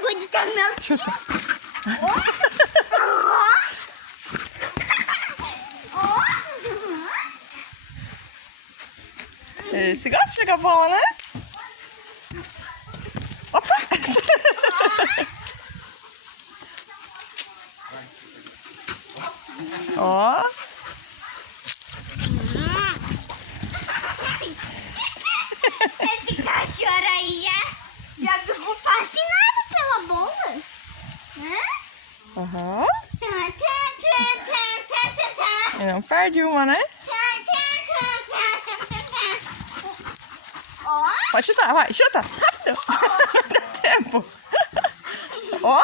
Vou editar meu tio. Você gosta de jogar bola, né? Opa! Ó. Esse cachorro aí já ficou fascinado pela bola. Aham. E não perde uma, né? Pode chutar, vai, chuta! Rápido! Não dá tempo! Ó!